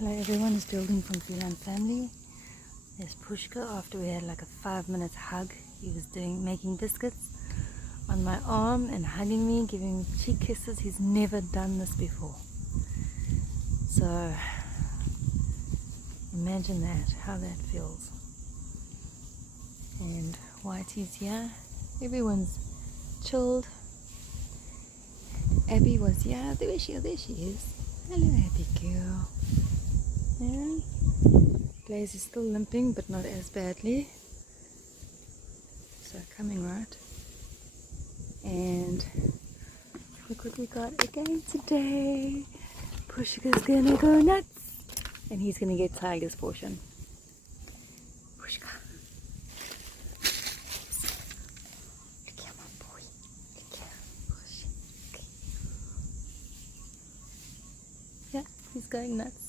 Hello everyone, it's Building from Feline Family. There's Pushka. After we had like a 5 minute hug, he was making biscuits on my arm and hugging me, giving me cheek kisses. He's never done this before. So imagine that, how that feels. And Whitey's here. Everyone's chilled. Abby was here. There she is. Hello Abby girl. Yeah. Blaze is still limping, but not as badly. So coming right. And look what we got again today. Pushka's gonna go nuts. And he's gonna get Tiger's portion. Pushka. Look here, my boy. Look here. Push. Okay. Yeah, he's going nuts.